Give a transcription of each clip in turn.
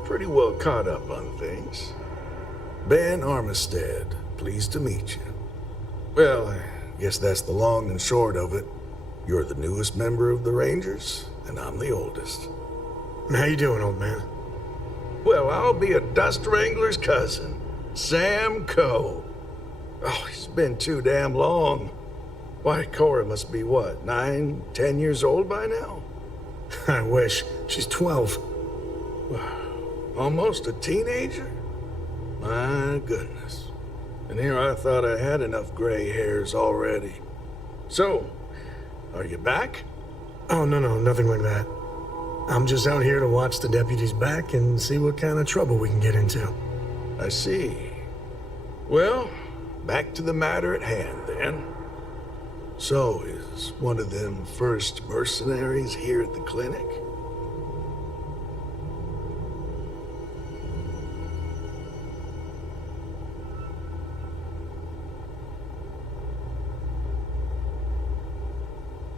I'm pretty well caught up on things. Ben Armistead, pleased to meet you. Well, I guess that's the long and short of it. You're the newest member of the Rangers, and I'm the oldest. How you doing, old man? Well, I'll be a dust wrangler's cousin, Sam Coe. Oh, it's been too damn long. Why, Cora must be what, 9, 10 years old by now? I wish. She's 12. Almost a teenager? My goodness. And here I thought I had enough gray hairs already. So, are you back? Oh, no, nothing like that. I'm just out here to watch the deputies back and see what kind of trouble we can get into. I see. Well, back to the matter at hand, then. So, is one of them first mercenaries here at the clinic?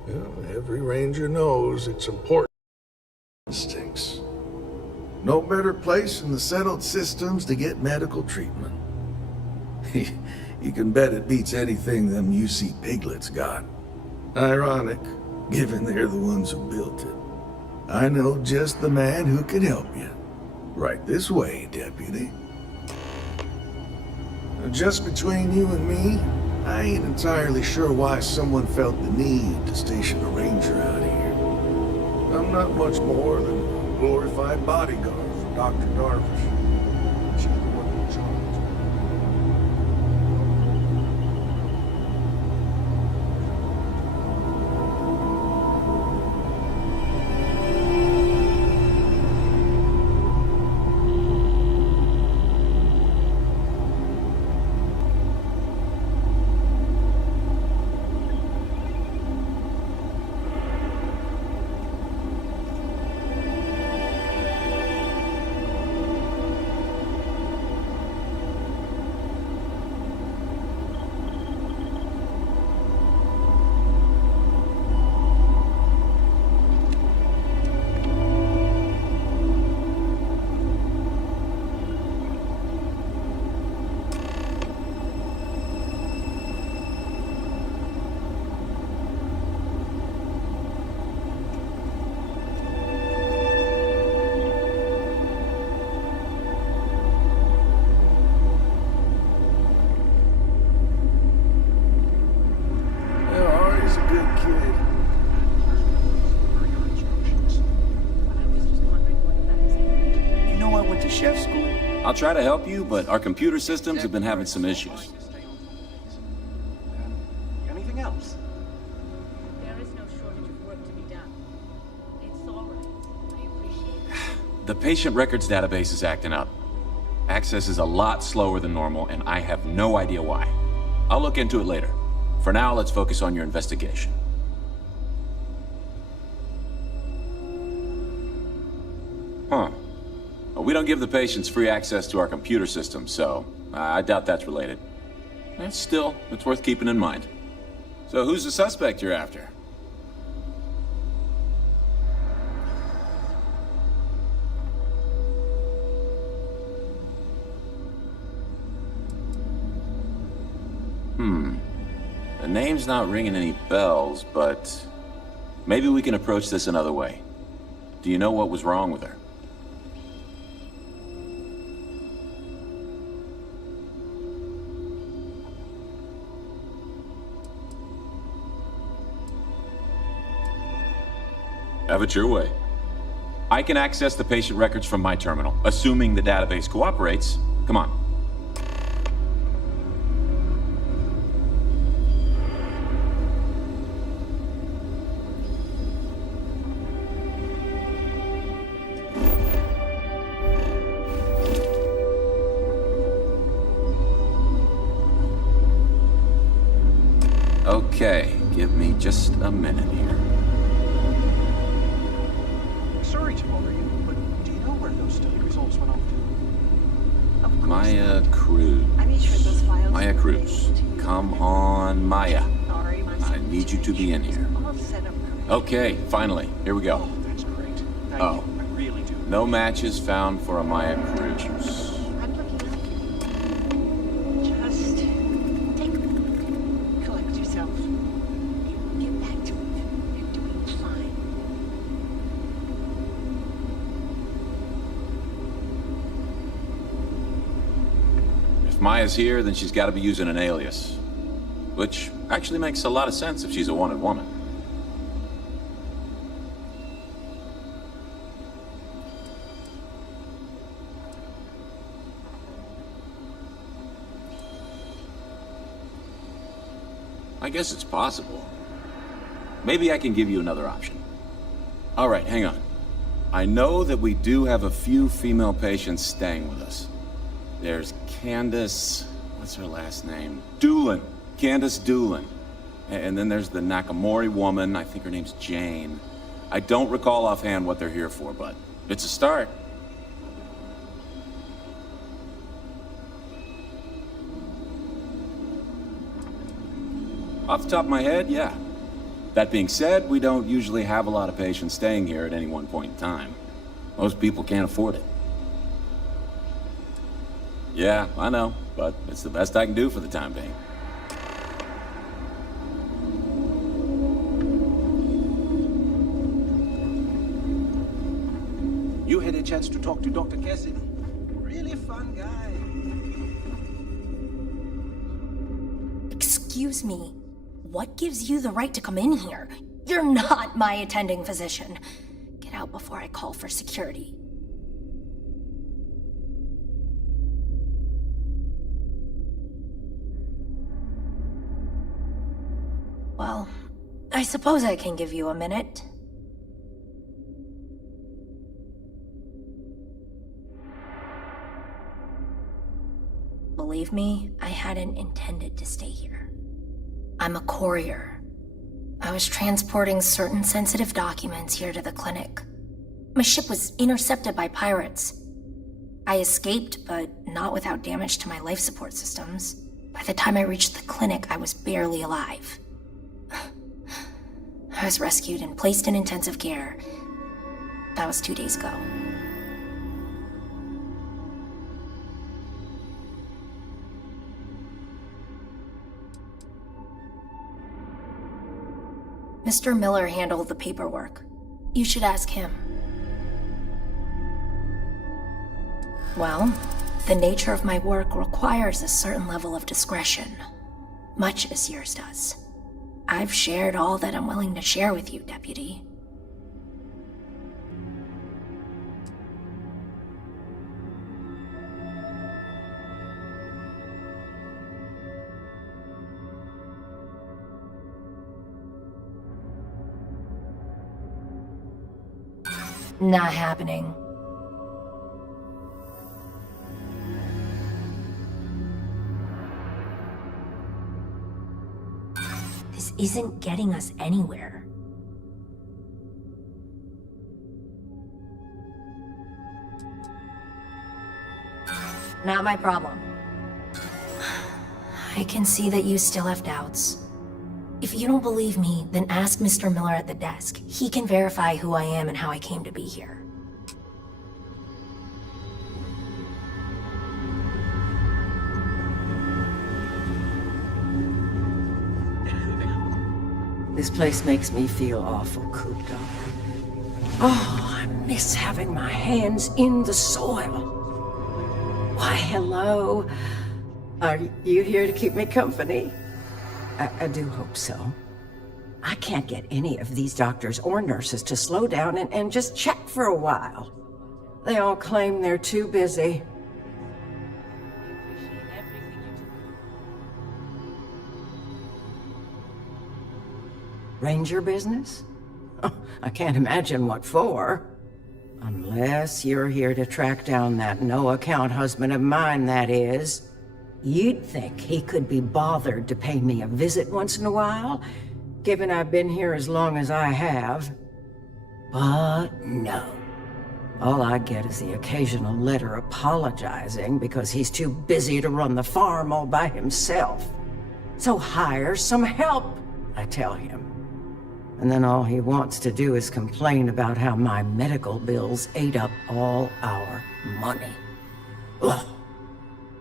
Well, every ranger knows it's important. Instincts. No better place in the settled systems to get medical treatment. You can bet it beats anything them UC piglets got. Ironic, given they're the ones who built it. I know just the man who can help you. Right this way, deputy. Just between you and me, I ain't entirely sure why someone felt the need to station a ranger out here. I'm not much more than a glorified bodyguard for Dr. Darvish. She's the one in charge. I'll try to help you, but our computer systems have been having some issues. Anything else? There is no shortage of work to be done. It's all right. I appreciate it. The patient records database is acting up. Access is a lot slower than normal, and I have no idea why. I'll look into it later. For now, let's focus on your investigation. Huh. Well, we don't give the patients free access to our computer system, so I doubt that's related. Still, it's worth keeping in mind. So who's the suspect you're after? The name's not ringing any bells, but maybe we can approach this another way. Do you know what was wrong with her? Have it your way. I can access the patient records from my terminal, assuming the database cooperates. Come on. Okay, give me just a minute here. Sorry to bother you, but do you know where those study results went off to? Of course. Maya Cruz. I made sure those files Maya were Cruz. available to you. Come on, Maya. Sorry, my I need you to be in here. all set up correctly. Okay, finally. Here we go. Oh, that's great. Thank Oh. you. I really do. No matches found for a Maya career juice. I'm looking after you. Just take a break. Collect yourself. Get back to it. You're doing fine. If Maya's here, then she's got to be using an alias. Which actually makes a lot of sense if she's a wanted woman. I guess it's possible. Maybe I can give you another option. All right, hang on. I know that we do have a few female patients staying with us. There's Candace... what's her last name? Doolin. Candace Doolin. And then there's the Nakamori woman. I think her name's Jane. I don't recall offhand what they're here for, but it's a start. Off the top of my head, yeah. That being said, we don't usually have a lot of patients staying here at any one point in time. Most people can't afford it. Yeah, I know, but it's the best I can do for the time being. You had a chance to talk to Dr. Cassidy. Really fun guy. Excuse me. What gives you the right to come in here? You're not my attending physician. Get out before I call for security. Well, I suppose I can give you a minute. Believe me, I hadn't intended to stay here. I'm a courier. I was transporting certain sensitive documents here to the clinic. My ship was intercepted by pirates. I escaped, but not without damage to my life support systems. By the time I reached the clinic, I was barely alive. I was rescued and placed in intensive care. That was 2 days ago. Mr. Miller handled the paperwork. You should ask him. Well, the nature of my work requires a certain level of discretion, much as yours does. I've shared all that I'm willing to share with you, Deputy. Not happening. This isn't getting us anywhere. Not my problem. I can see that you still have doubts. If you don't believe me, then ask Mr. Miller at the desk. He can verify who I am and how I came to be here. This place makes me feel awful cooped up. Oh, I miss having my hands in the soil. Why, hello. Are you here to keep me company? I do hope so. I can't get any of these doctors or nurses to slow down and just check for a while. They all claim they're too busy. Ranger business? Oh, I can't imagine what for. Unless you're here to track down that no-account husband of mine, that is. You'd think he could be bothered to pay me a visit once in a while, given I've been here as long as I have. But no. All I get is the occasional letter apologizing because he's too busy to run the farm all by himself. So hire some help, I tell him. And then all he wants to do is complain about how my medical bills ate up all our money. Ugh.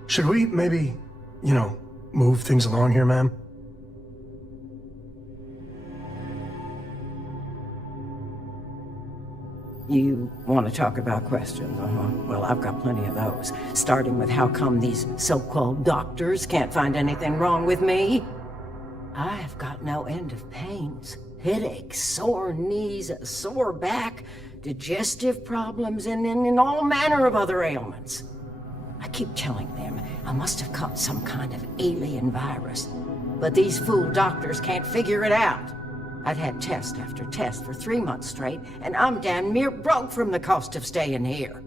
Should we maybe, move things along here, ma'am? You want to talk about questions, Well, I've got plenty of those. Starting with how come these so-called doctors can't find anything wrong with me? I've got no end of pains. Headaches, sore knees, a sore back, digestive problems, and all manner of other ailments. I keep telling them I must have caught some kind of alien virus, but these fool doctors can't figure it out. I've had test after test for 3 months straight, and I'm damn near broke from the cost of staying here.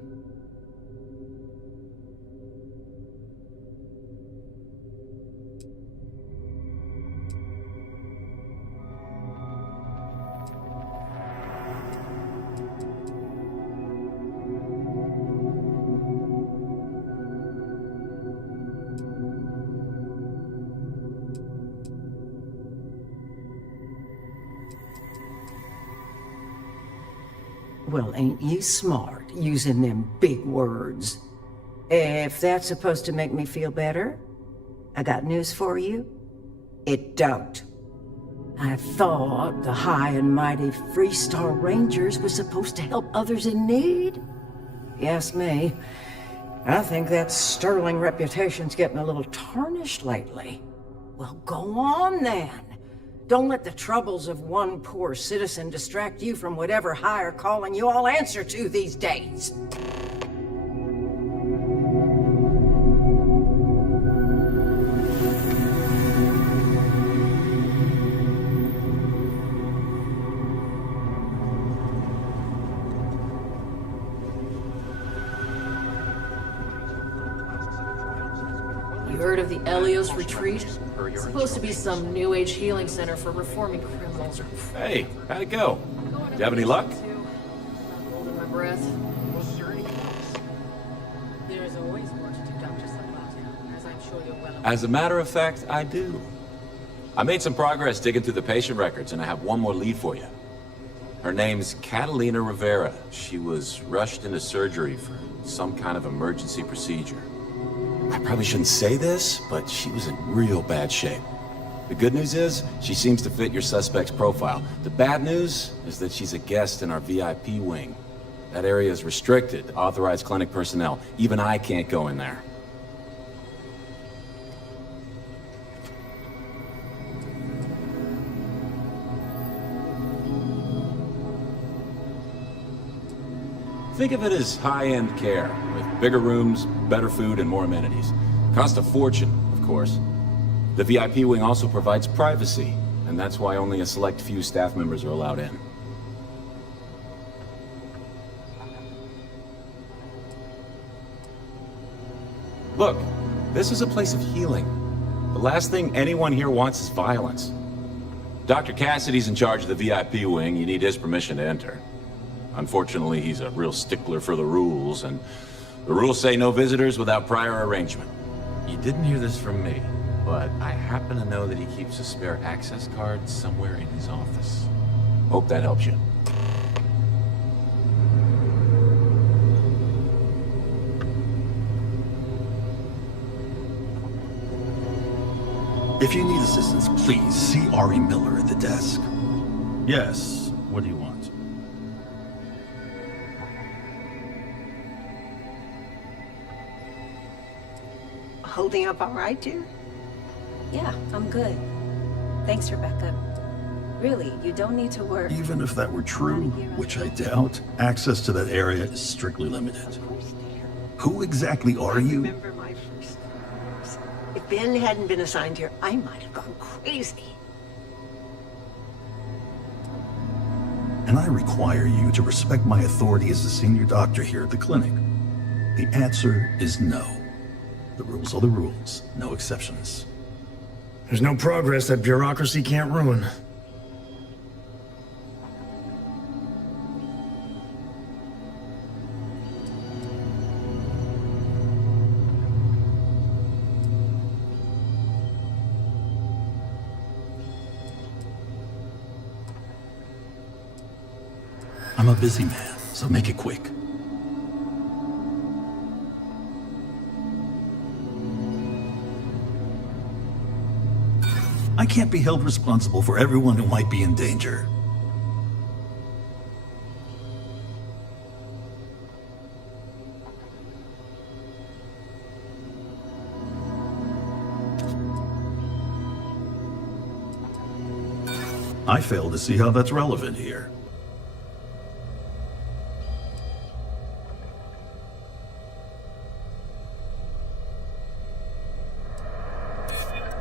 Well, ain't you smart, using them big words? If that's supposed to make me feel better, I got news for you. It don't. I thought the high and mighty Freestar Rangers were supposed to help others in need. You ask me, I think that sterling reputation's getting a little tarnished lately. Well, go on then. Don't let the troubles of one poor citizen distract you from whatever higher calling you all answer to these days. You heard of the Elios Retreat? It's supposed to be some new age healing center for reforming criminals. Hey, how'd it go? Do you have any luck? I'm holding my breath. There's always more to do, Dr. Sabata, as I'm sure you're well aware. As a matter of fact, I do. I made some progress digging through the patient records, and I have one more lead for you. Her name's Catalina Rivera. She was rushed into surgery for some kind of emergency procedure. I probably shouldn't say this, but she was in real bad shape. The good news is, she seems to fit your suspect's profile. The bad news is that she's a guest in our VIP wing. That area is restricted to authorized clinic personnel. Even I can't go in there. Think of it as high-end care, with bigger rooms, better food, and more amenities. Cost a fortune, of course. The VIP wing also provides privacy, and that's why only a select few staff members are allowed in. Look, this is a place of healing. The last thing anyone here wants is violence. Dr. Cassidy's in charge of the VIP wing. You need his permission to enter. Unfortunately, he's a real stickler for the rules, and the rules say no visitors without prior arrangement. You didn't hear this from me, but I happen to know that he keeps a spare access card somewhere in his office. Hope that helps you. If you need assistance, please see Ari Miller at the desk. Yes, what do you want? Holding up all right, dear? Yeah, I'm good. Thanks, Rebecca. Really, you don't need to worry. Even if that were true, which I doubt, access to that area is strictly limited. Of course, dear. Who exactly are you? Remember my first years. If Ben hadn't been assigned here, I might have gone crazy. And I require you to respect my authority as the senior doctor here at the clinic. The answer is no. The rules are the rules, no exceptions. There's no progress that bureaucracy can't ruin. I'm a busy man, so make it quick. I can't be held responsible for everyone who might be in danger. I fail to see how that's relevant here.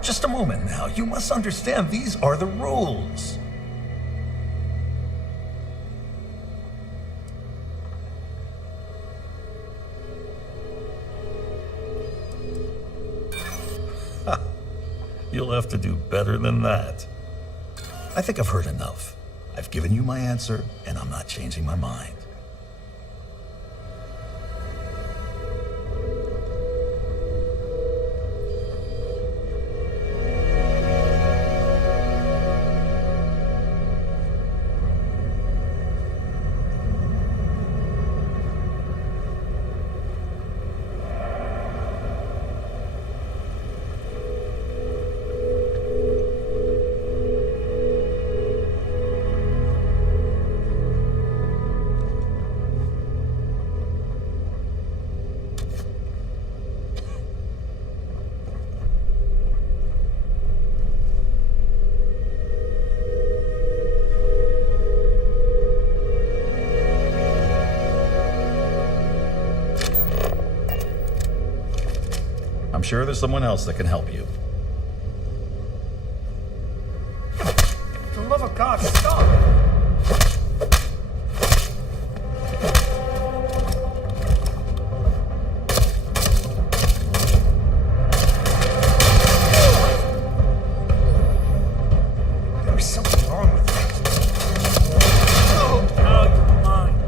Just a moment now. You must understand these are the rules. You'll have to do better than that. I think I've heard enough. I've given you my answer, and I'm not changing my mind. I'm sure there's someone else that can help you. For the love of God, stop! There's something wrong with it. Oh, you're mine.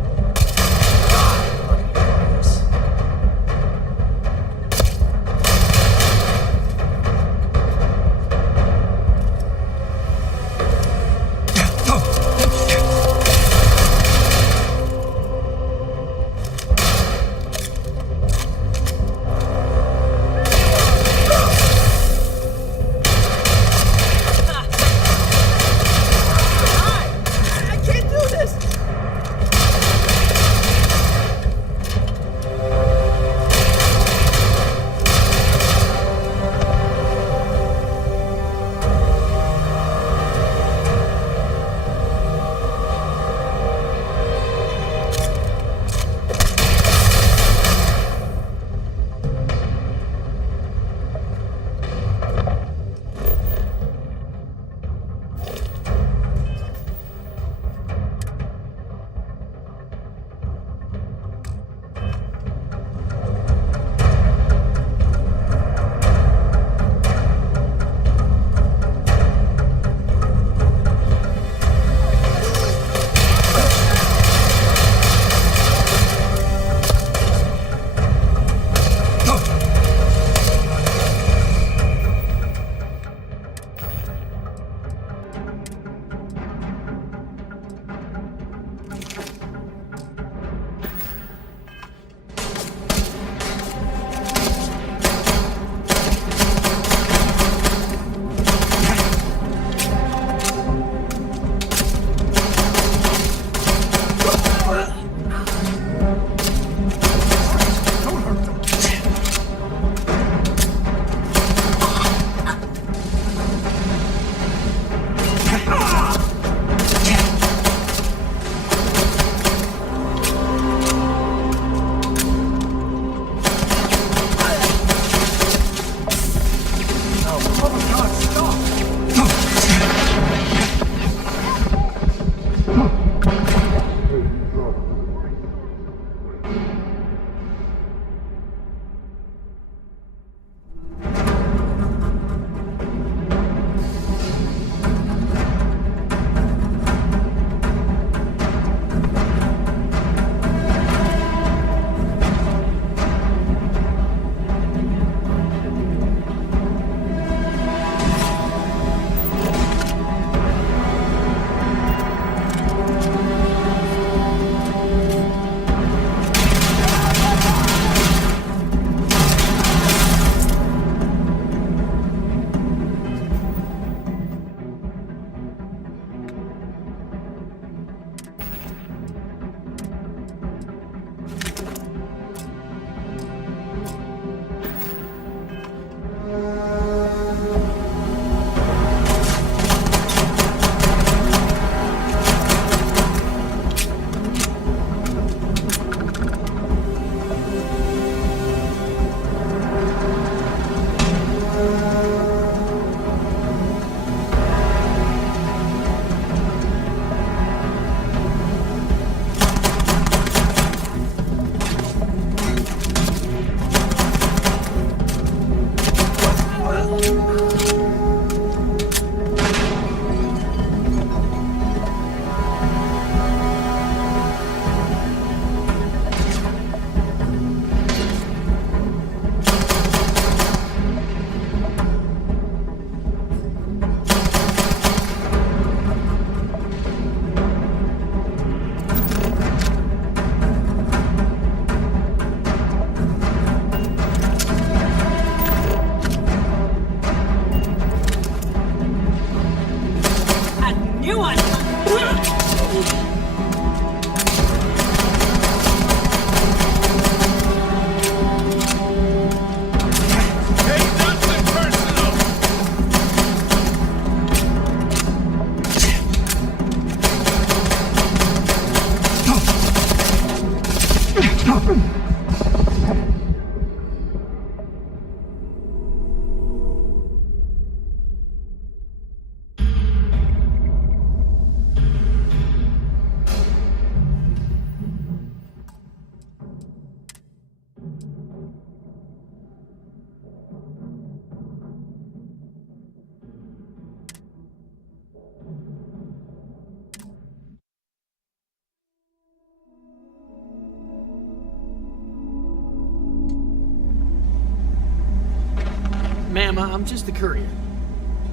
Ma'am, I'm just the courier.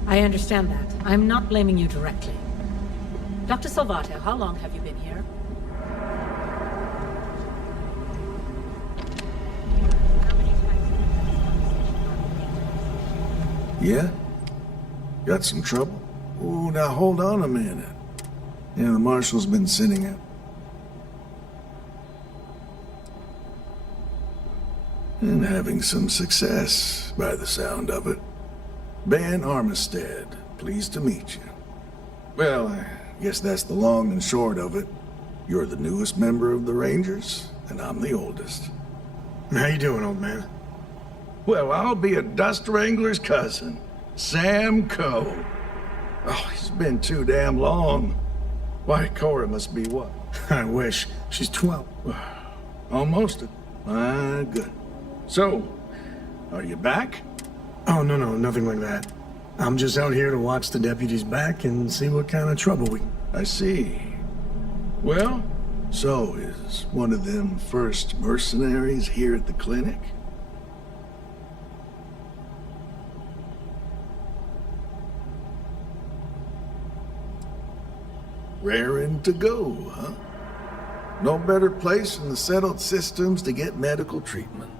I understand that. I'm not blaming you directly. Dr. Salvato, how long have you been here? Yeah? Got some trouble? Ooh, now hold on a minute. Yeah, the marshal's been sitting up. And having some success, by the sound of it. Ben Armistead, pleased to meet you. Well, I guess that's the long and short of it. You're the newest member of the Rangers, and I'm the oldest. How you doing, old man? Well, I'll be a dust wrangler's cousin, Sam Coe. Oh, he's been too damn long. Why, Cora must be what? I wish. She's 12. Almost it. My good. So, are you back? Oh, no, nothing like that. I'm just out here to watch the deputies back and see what kind of trouble we... I see. Well, so is one of them first mercenaries here at the clinic? Raring to go, huh? No better place in the settled systems to get medical treatment.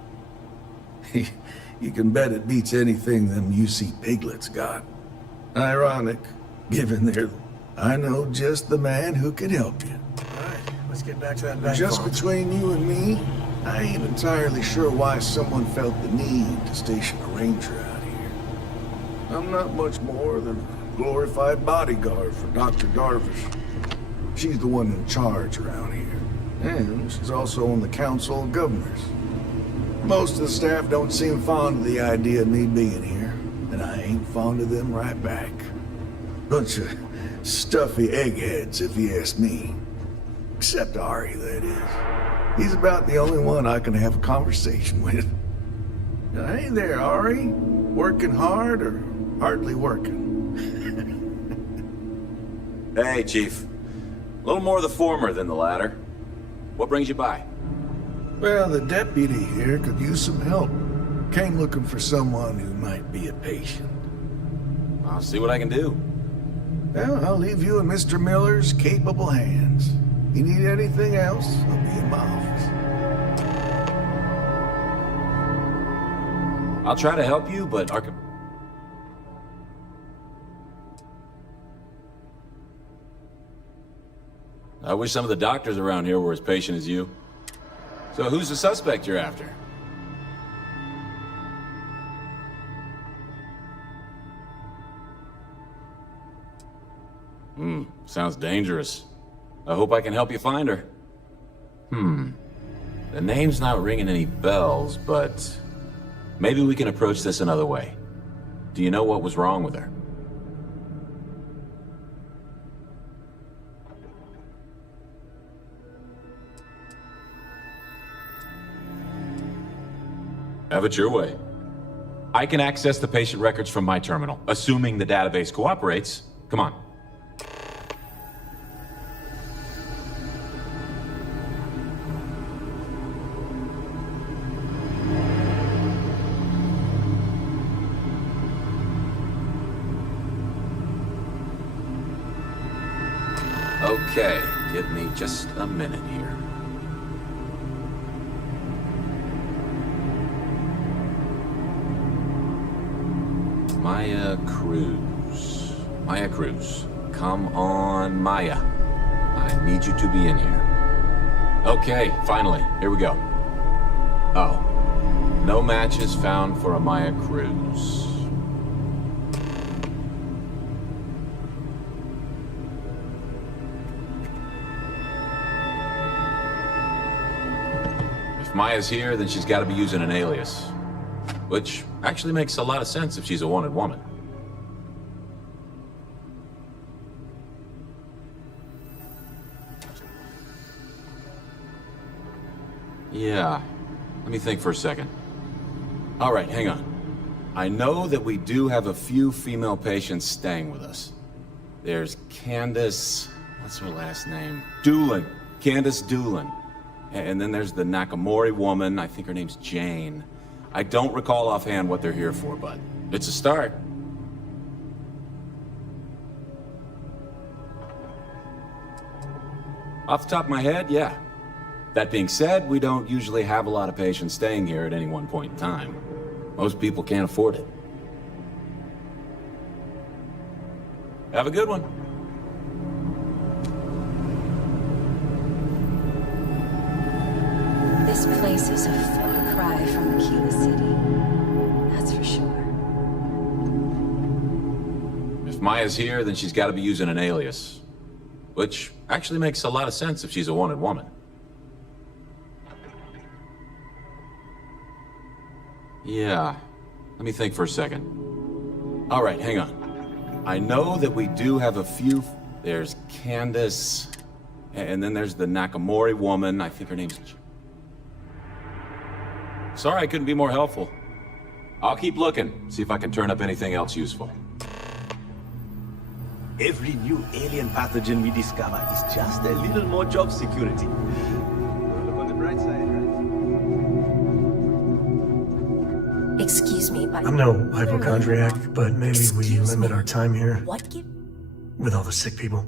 You can bet it beats anything them UC piglets got. Ironic, given their... I know just the man who can help you. Alright, let's get back to that back Just farm. between you and me, I ain't entirely sure why someone felt the need to station a ranger out here. I'm not much more than a glorified bodyguard for Dr. Darvish. She's the one in charge around here. And she's also on the Council of Governors. Most of the staff don't seem fond of the idea of me being here, and I ain't fond of them right back. Bunch of stuffy eggheads, if you ask me. Except Ari, that is. He's about the only one I can have a conversation with. Hey there, Ari. Working hard or hardly working? Hey, Chief. A little more the former than the latter. What brings you by? Well, the deputy here could use some help. Came looking for someone who might be a patient. I'll see what I can do. Well, I'll leave you in Mr. Miller's capable hands. You need anything else, I'll be in my office. I'll try to help you, but I wish some of the doctors around here were as patient as you. So who's the suspect you're after? Sounds dangerous. I hope I can help you find her. The name's not ringing any bells, but maybe we can approach this another way. Do you know what was wrong with her? Have it your way. I can access the patient records from my terminal, assuming the database cooperates. Come on. Okay, give me just a minute here. Maya Cruz. Come on, Maya. I need you to be in here. Okay, finally. Here we go. Oh. No matches found for a Maya Cruz. If Maya's here, then she's got to be using an alias. Which actually makes a lot of sense if she's a wanted woman. Yeah, let me think for a second. All right, hang on. I know that we do have a few female patients staying with us. There's Candace, what's her last name? Doolin, Candace Doolin. And then there's the Nakamori woman, I think her name's Jane. I don't recall offhand what they're here for, but It's a start. Off the top of my head, yeah. That being said, we don't usually have a lot of patients staying here at any one point in time. Most people can't afford it. Have a good one. This place is a far cry from Aquila City. That's for sure. If Maya's here, then she's got to be using an alias. Which actually makes a lot of sense if she's a wanted woman. Yeah. Let me think for a second. All right, hang on. I know that we do have a few... There's Candace, and then there's the Nakamori woman. I think her name's... Sorry I couldn't be more helpful. I'll keep looking, see if I can turn up anything else useful. Every new alien pathogen we discover is just a little more job security. Look on the bright side, right? Excuse me, but... I'm no hypochondriac, but maybe we limit our time here What give... with all the sick people.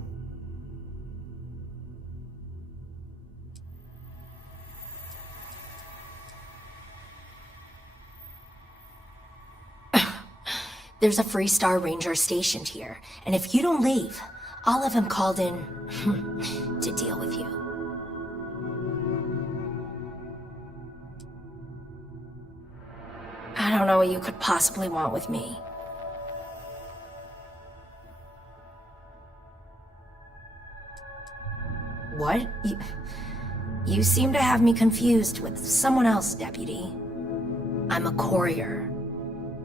There's a Freestar Ranger stationed here, and if you don't leave, I'll have him called in to deal with you. I don't know what you could possibly want with me. What? You seem to have me confused with someone else, Deputy. I'm a courier.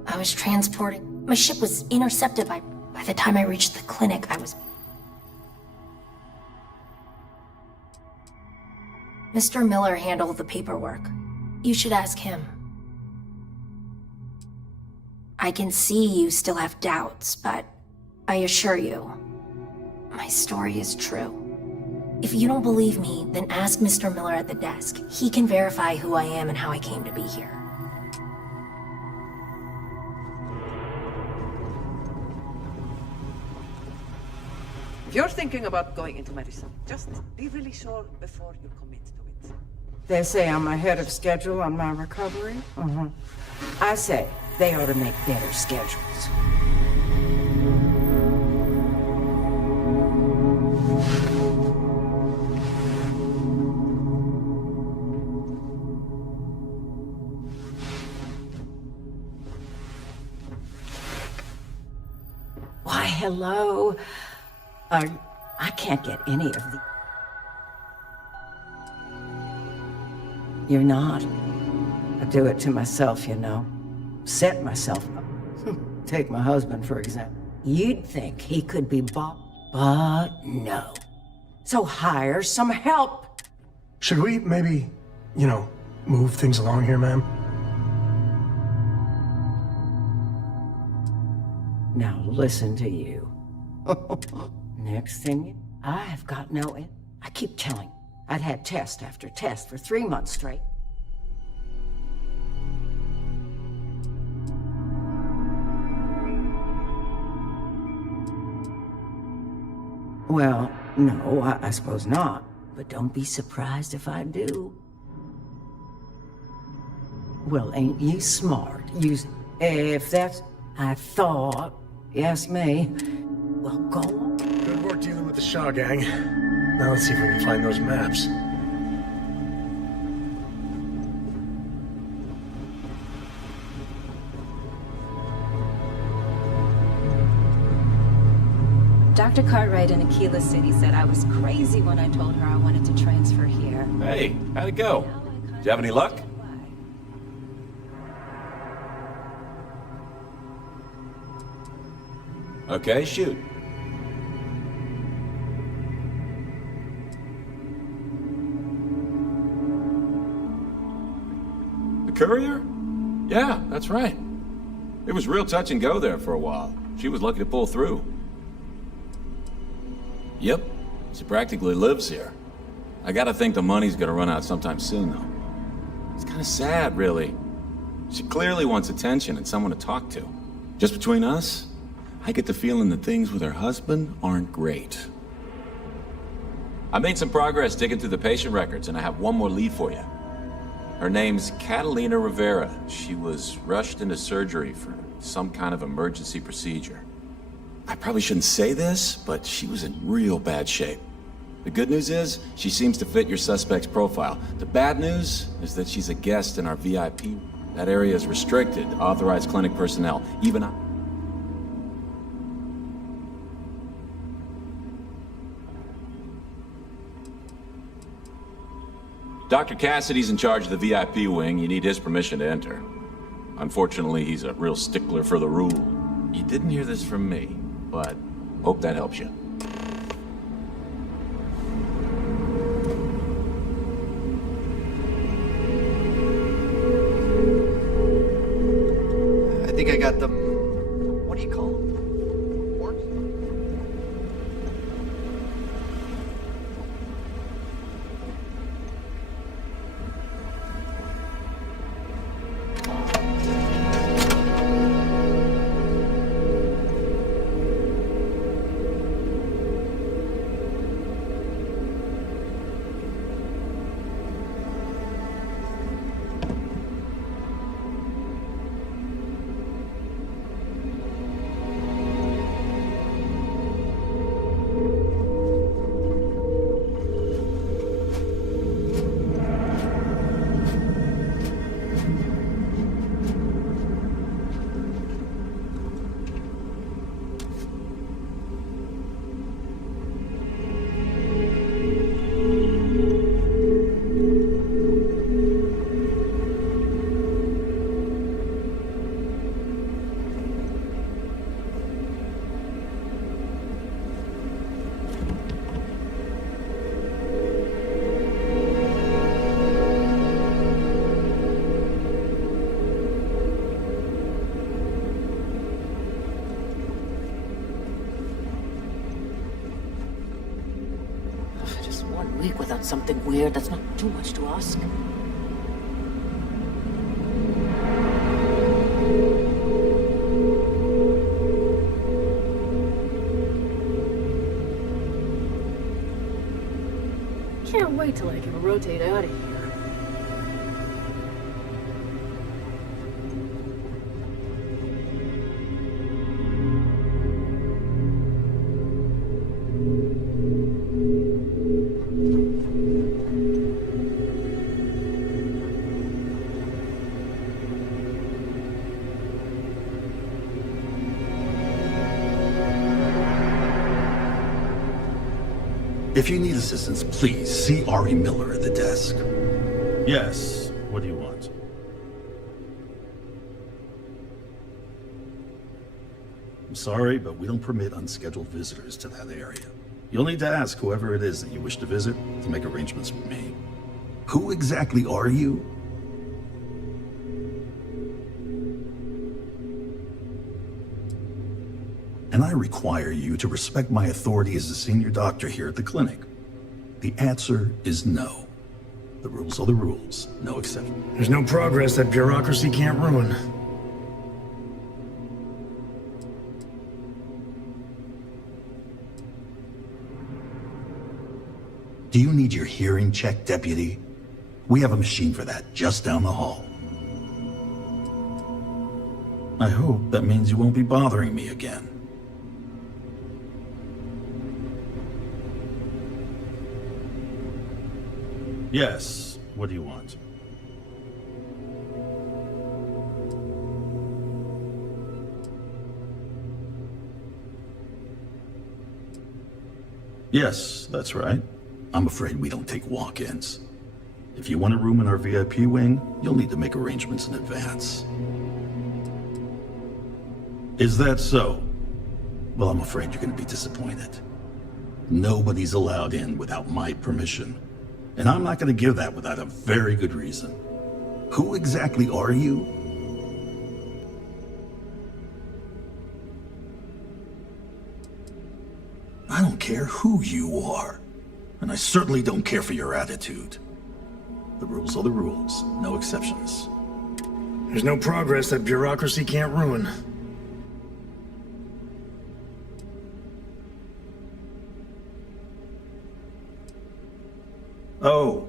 I was transporting... My ship was intercepted by the time I reached the clinic. I was... Mr. Miller handled the paperwork. You should ask him. I can see you still have doubts, but I assure you, my story is true. If you don't believe me, then ask Mr. Miller at the desk. He can verify who I am and how I came to be here. If you're thinking about going into medicine, just be really sure before you commit to it. They say I'm ahead of schedule on my recovery. I say they ought to make better schedules. Why, hello. I can't get any of the... You're not. I do it to myself, you know. Set myself up. Take my husband, for example. You'd think he could be bought, but no. So hire some help. Should we maybe, move things along here, ma'am? Now listen to you. Next thing, I've got no... I keep telling you, I'd had test after test for 3 months straight. Well, no, I suppose not. But don't be surprised if I do. Well, ain't you smart? If that's... I thought... Yes, me. Well, go on. Good work dealing with the Shaw gang. Now let's see if we can find those maps. Dr. Cartwright in Aquila City said I was crazy when I told her I wanted to transfer here. Hey, how'd it go? Did you have any luck? Okay, shoot. The courier? Yeah, that's right. It was real touch and go there for a while. She was lucky to pull through. Yep, she practically lives here. I gotta think the money's gonna run out sometime soon, though. It's kinda sad, really. She clearly wants attention and someone to talk to. Just between us, I get the feeling that things with her husband aren't great. I made some progress digging through the patient records, and I have one more lead for you. Her name's Catalina Rivera. She was rushed into surgery for some kind of emergency procedure. I probably shouldn't say this, but she was in real bad shape. The good news is, she seems to fit your suspect's profile. The bad news is that she's a guest in our VIP. That area is restricted to authorized clinic personnel. Even I... Dr. Cassidy's in charge of the VIP wing. You need his permission to enter. Unfortunately, he's a real stickler for the rule. You didn't hear this from me, but hope that helps you. I think I got them. What do you call them? Horns? Just 1 week without something weird, that's not too much to ask. Can't wait till I can rotate out of here. If you need assistance, please see Ari Miller at the desk. Yes, what do you want? I'm sorry, but we don't permit unscheduled visitors to that area. You'll need to ask whoever it is that you wish to visit to make arrangements with me. Who exactly are you? And I require you to respect my authority as a senior doctor here at the clinic. The answer is no. The rules are the rules, no exception. There's no progress that bureaucracy can't ruin. Do you need your hearing checked, Deputy? We have a machine for that just down the hall. I hope that means you won't be bothering me again. Yes, what do you want? Yes, that's right. I'm afraid we don't take walk-ins. If you want a room in our VIP wing, you'll need to make arrangements in advance. Is that so? Well, I'm afraid you're going to be disappointed. Nobody's allowed in without my permission. And I'm not going to give that without a very good reason. Who exactly are you? I don't care who you are. And I certainly don't care for your attitude. The rules are the rules, no exceptions. There's no progress that bureaucracy can't ruin. Oh,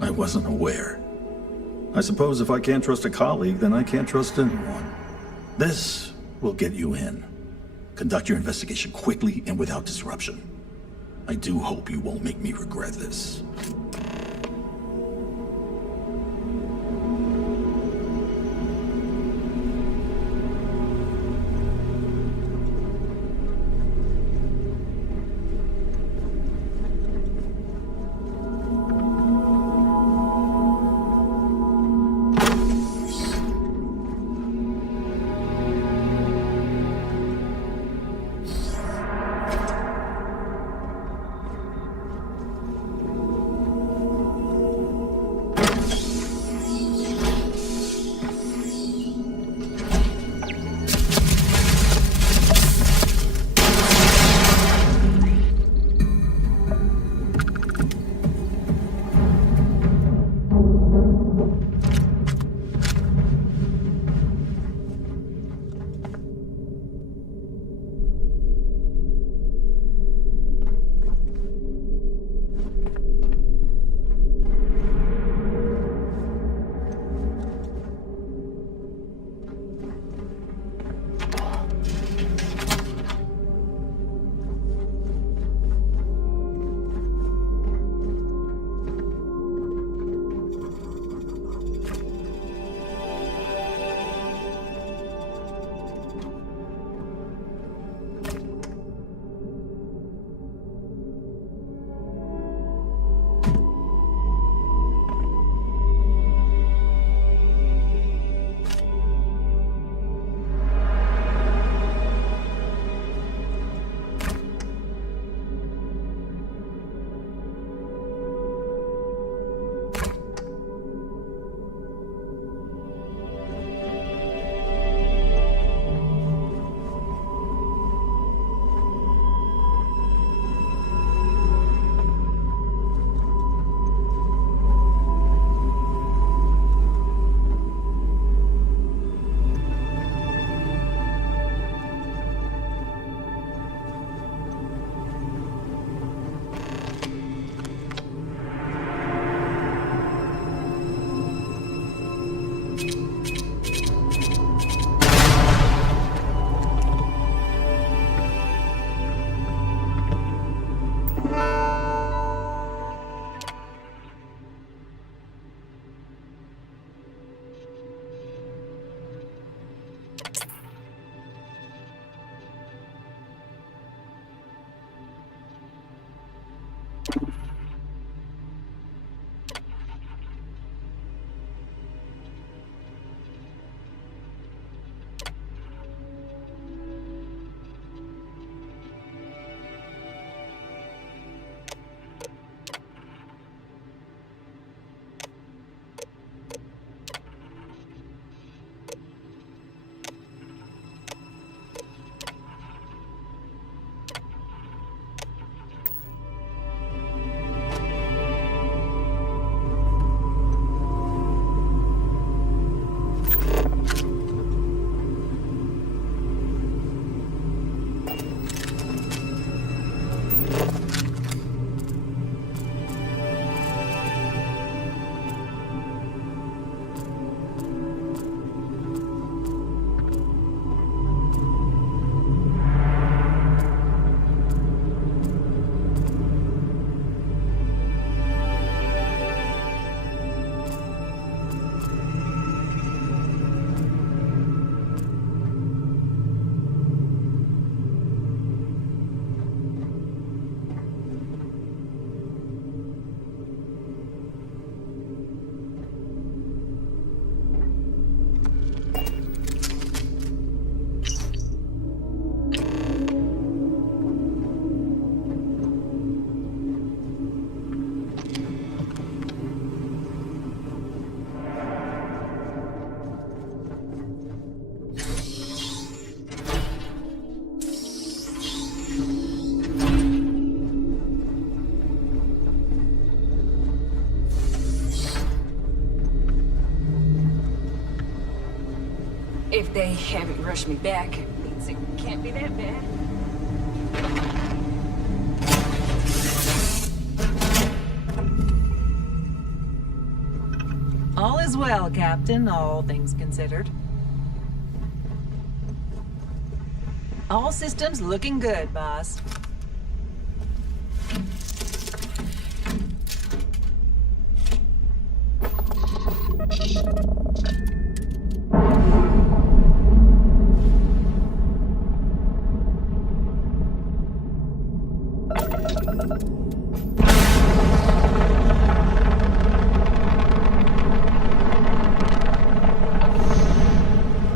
I wasn't aware. I suppose if I can't trust a colleague, then I can't trust anyone. This will get you in. Conduct your investigation quickly and without disruption. I do hope you won't make me regret this. If they haven't rushed me back, it means it can't be that bad. All is well, Captain, all things considered. All systems looking good, boss.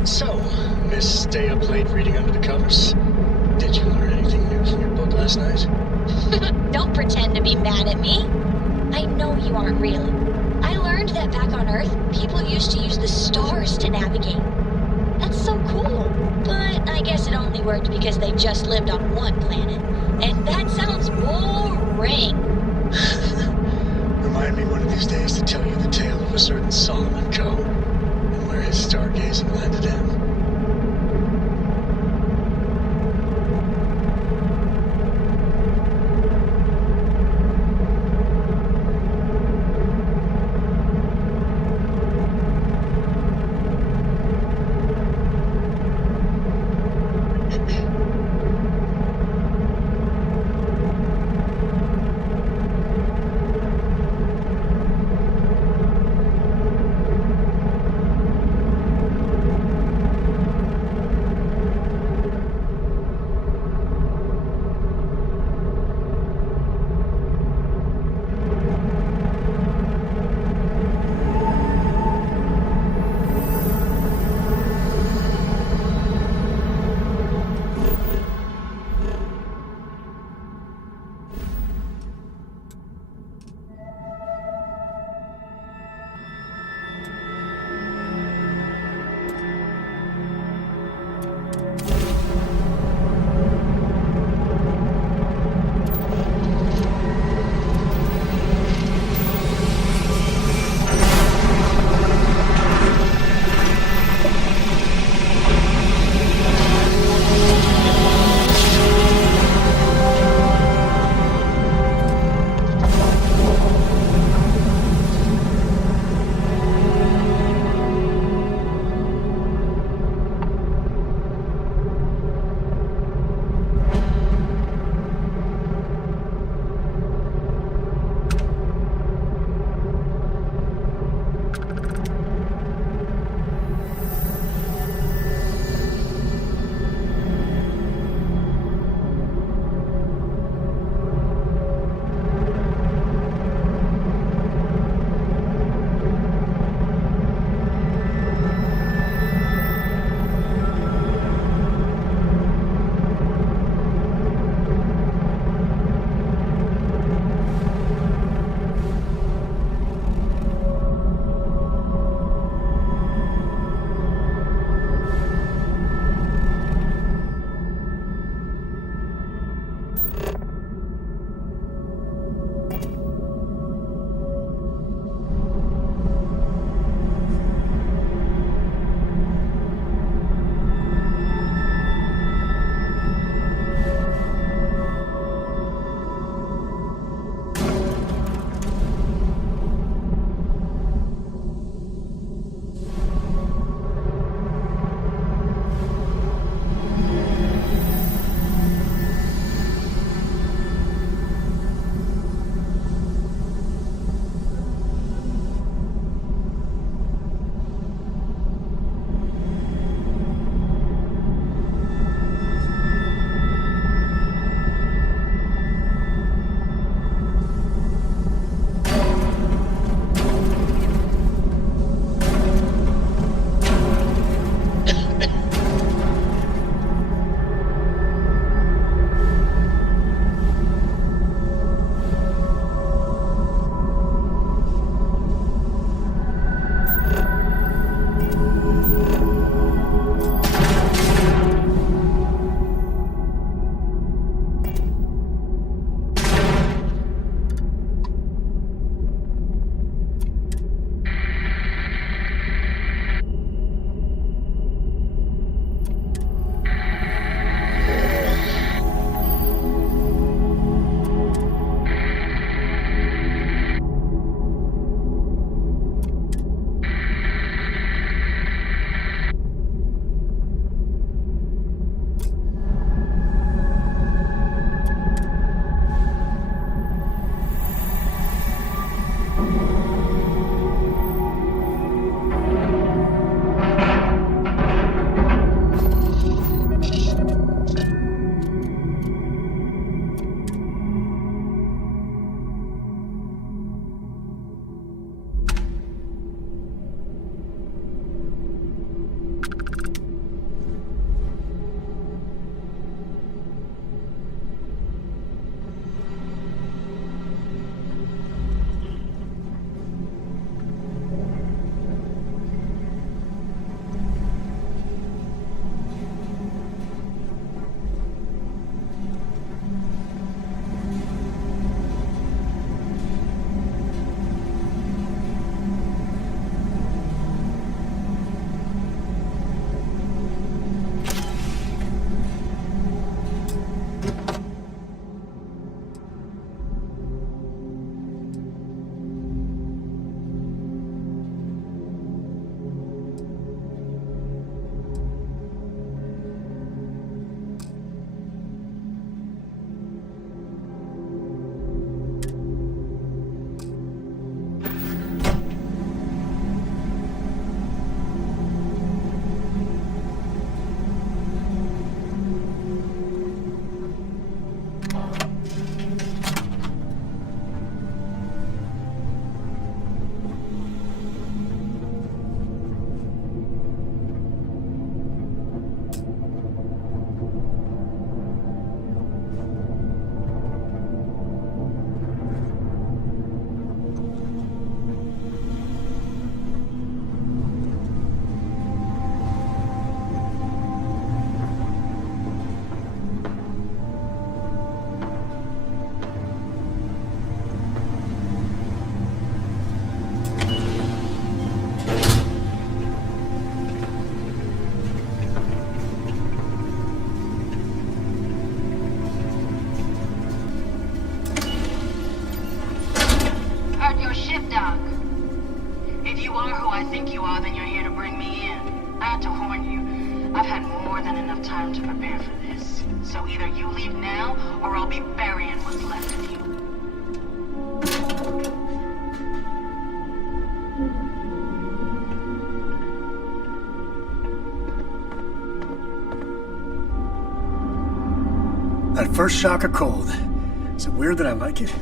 So, Miss Stay Up Late reading under the covers. Did you learn anything new from your book last night? Don't pretend to be mad at me. I know you aren't really. I learned that back on Earth, people used to use the stars to navigate. That's so cool. But I guess it only worked because they just lived on one planet. And that sounds boring. Remind me one of these days to tell you the tale of a certain Solomon Coe and where his stargazing landed him. more than enough time to prepare for this. So either you leave now, or I'll be burying what's left of you. That first shock of cold. Is it weird that I like it?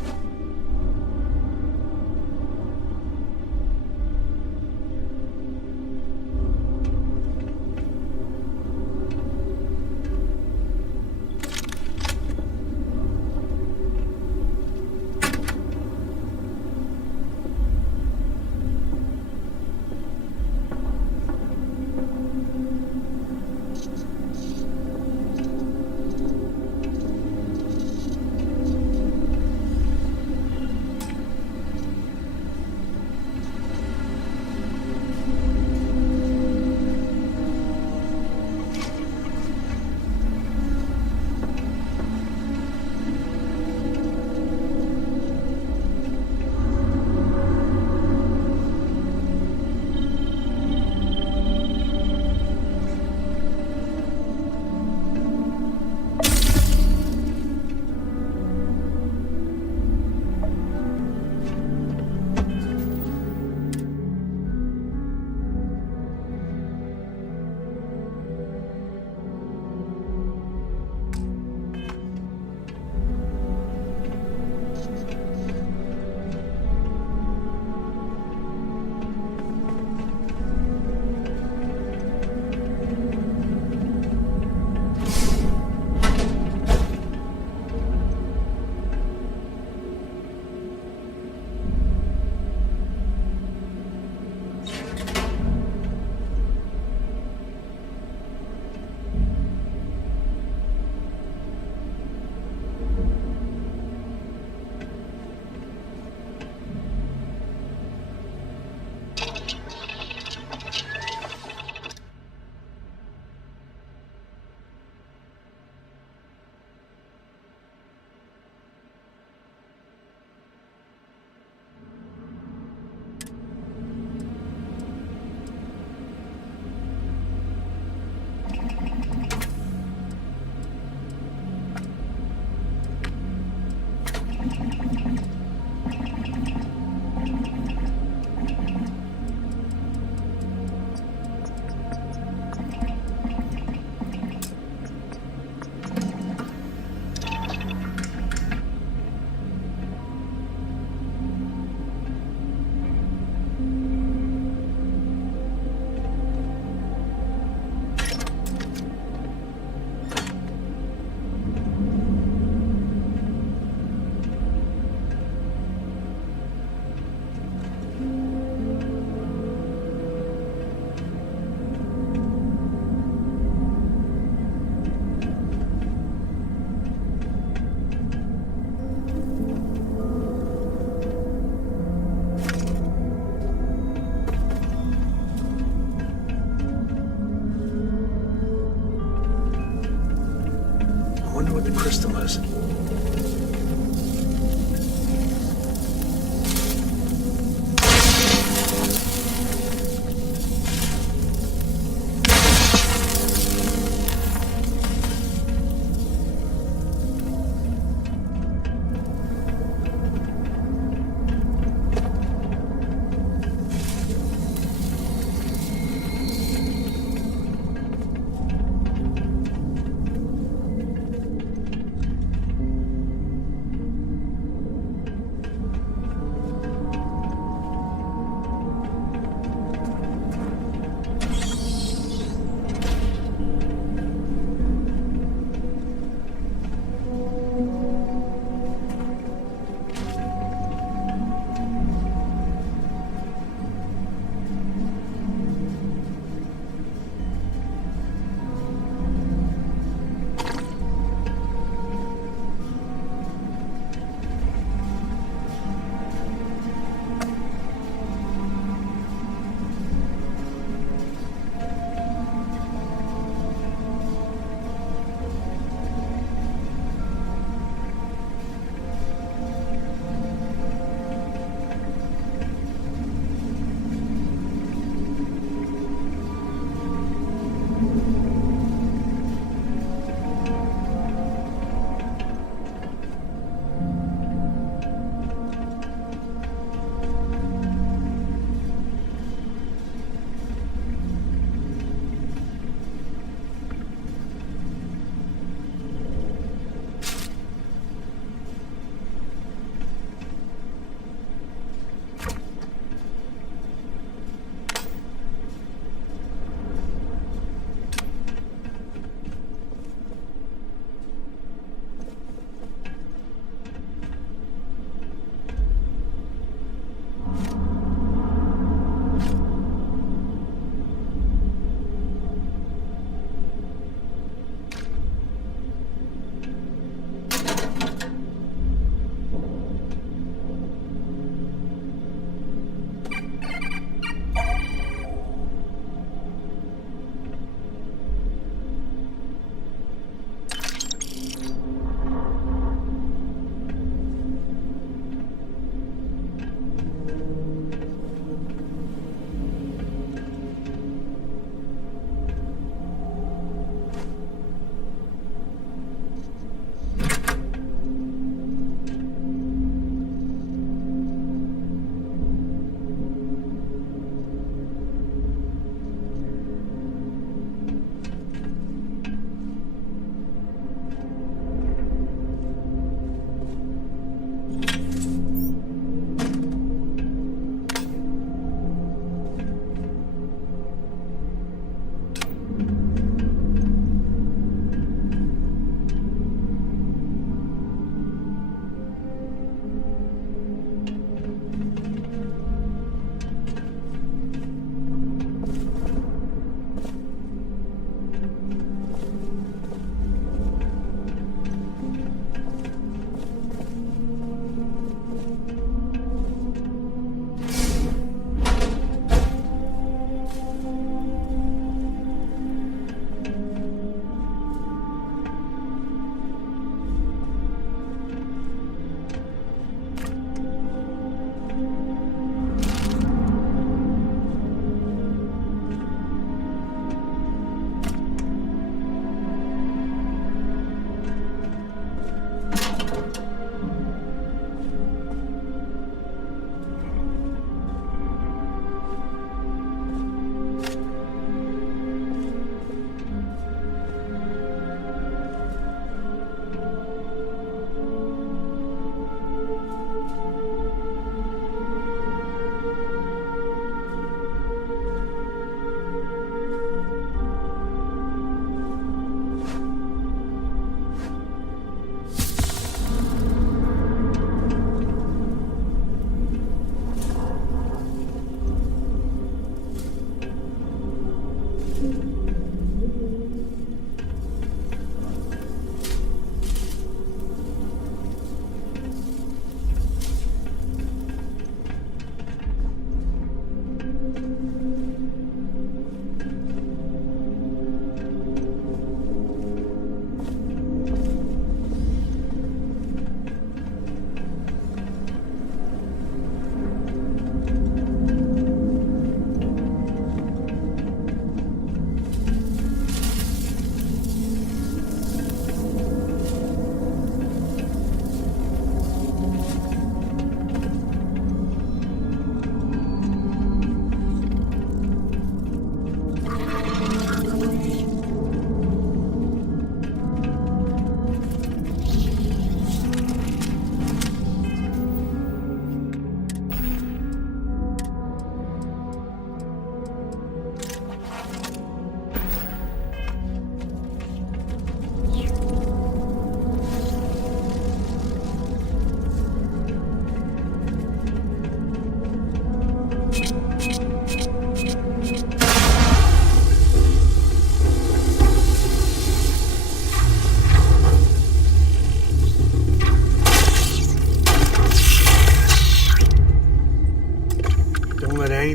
crystal is.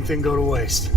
anything go to waste.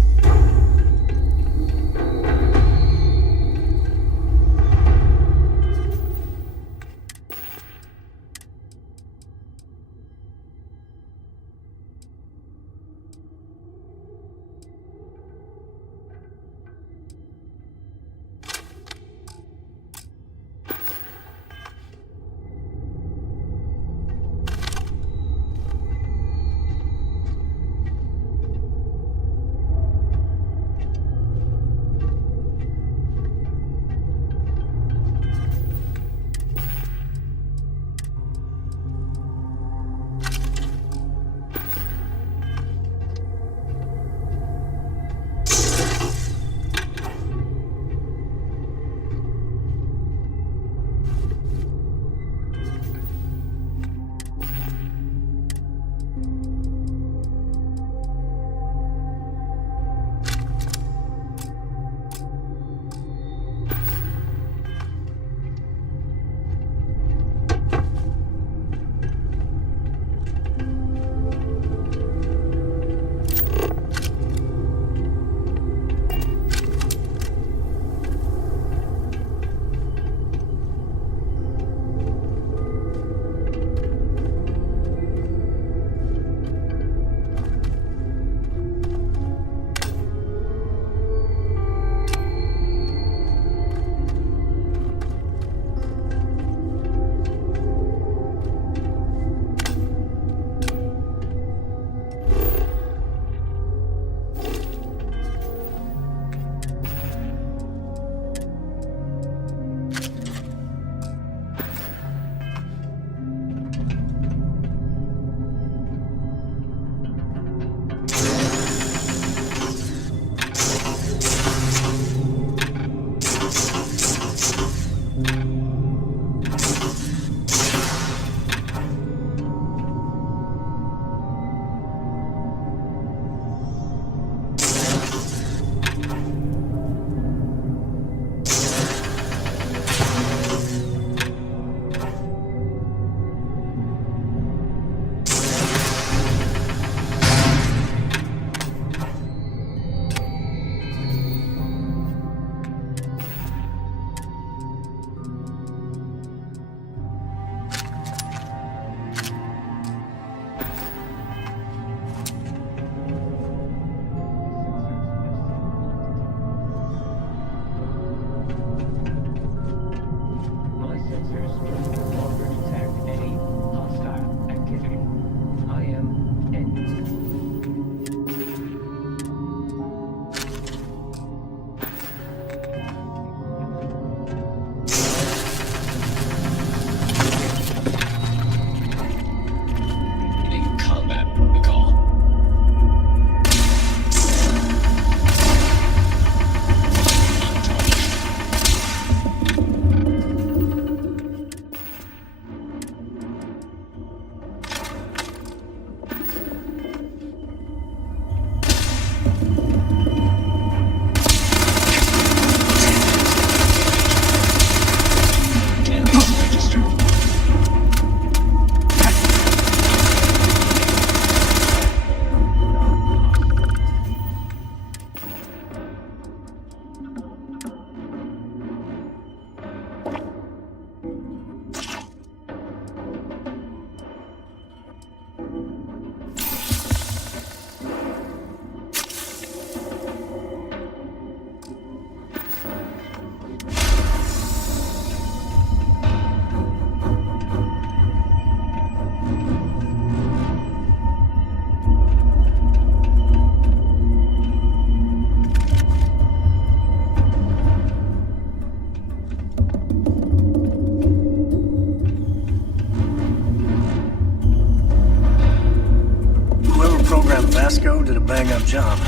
Vasco did a bang-up job.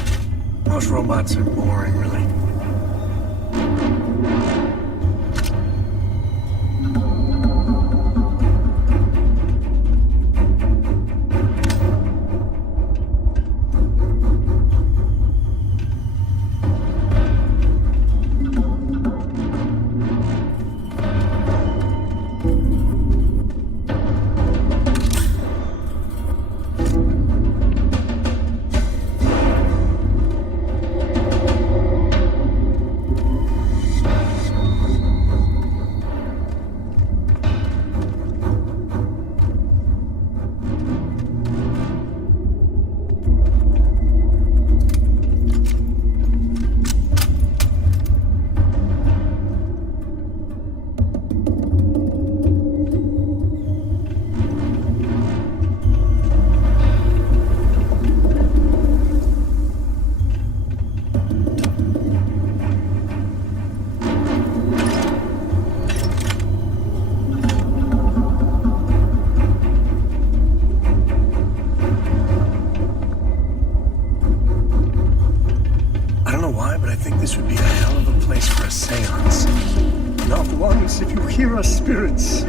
Most robots are boring, really. us if you hear us, spirits.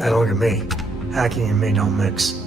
Hey, look at me. Hacking and me don't mix.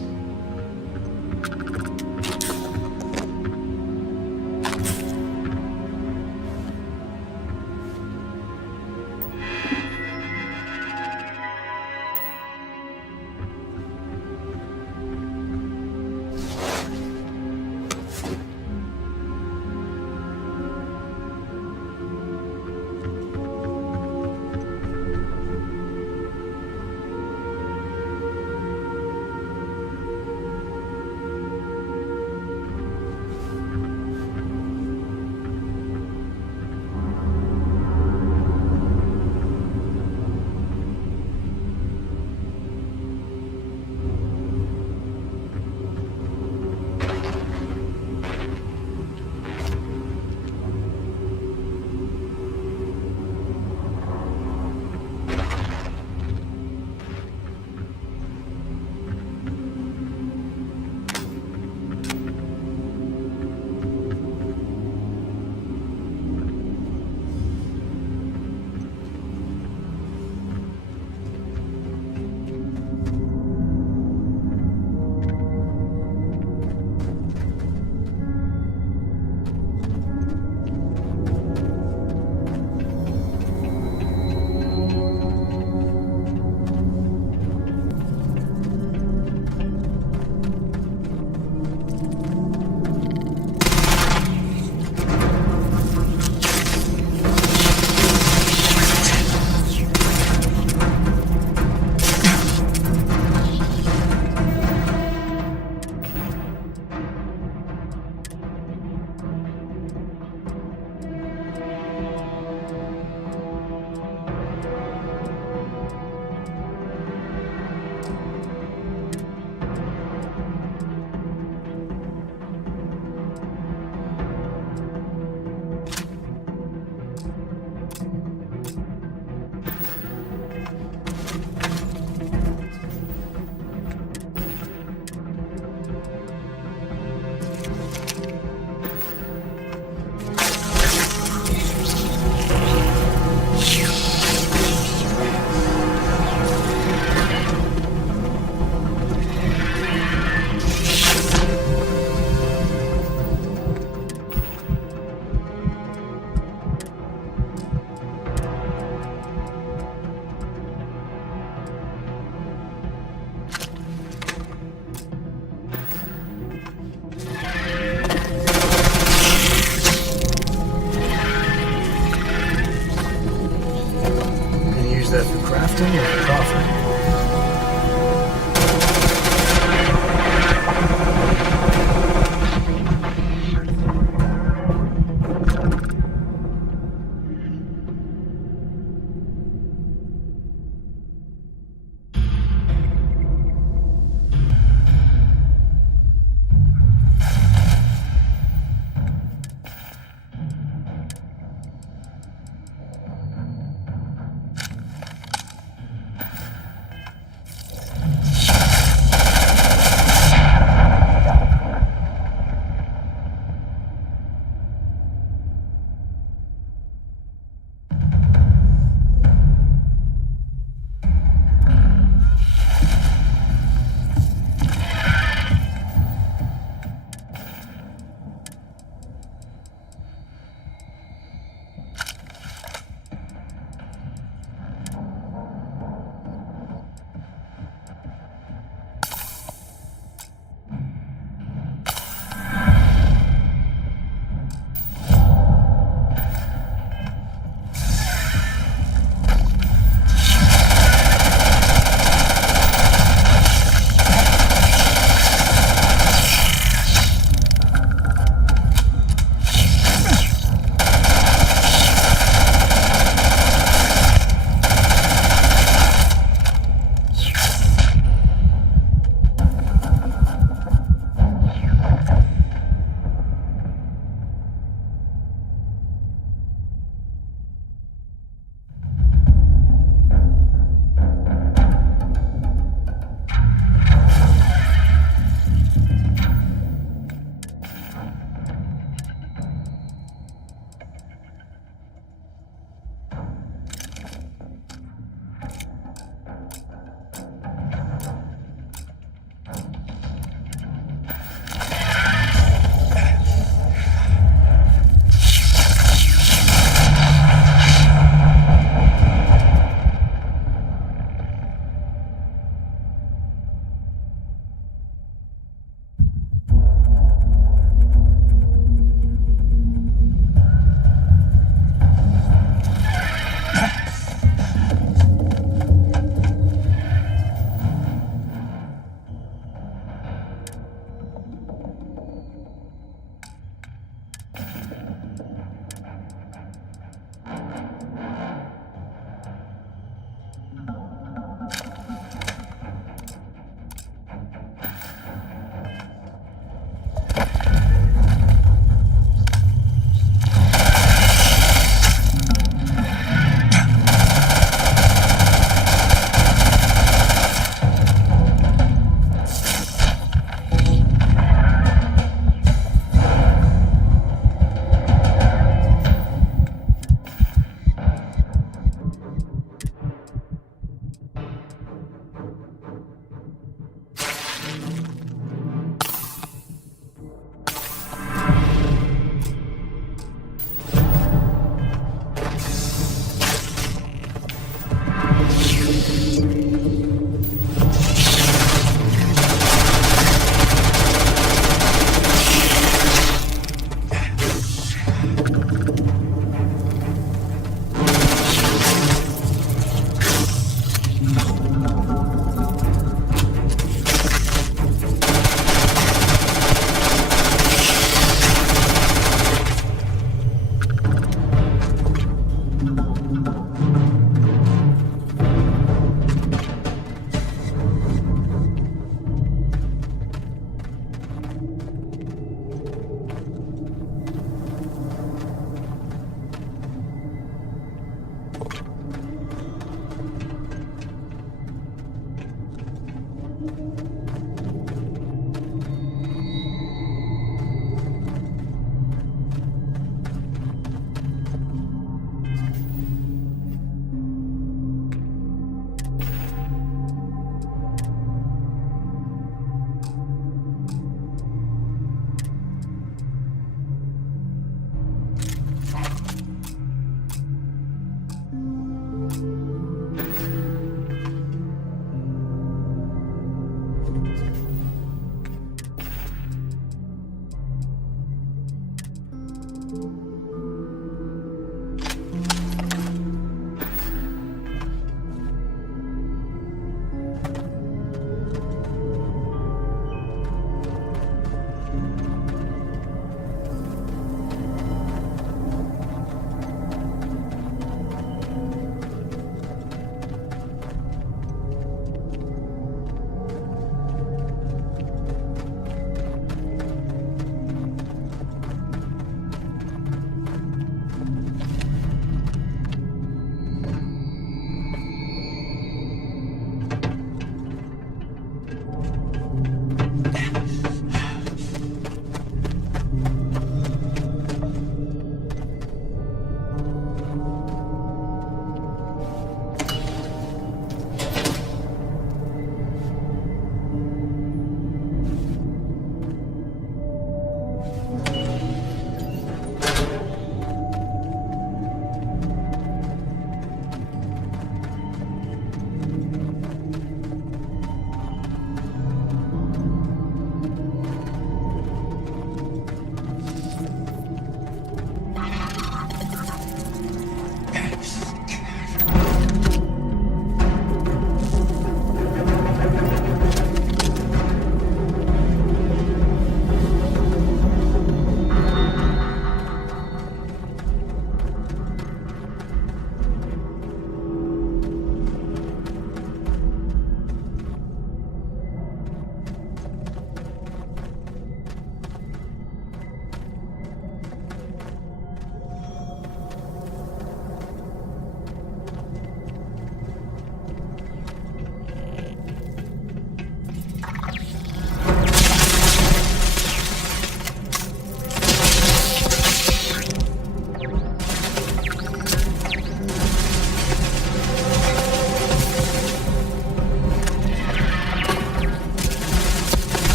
that through crafting or profit?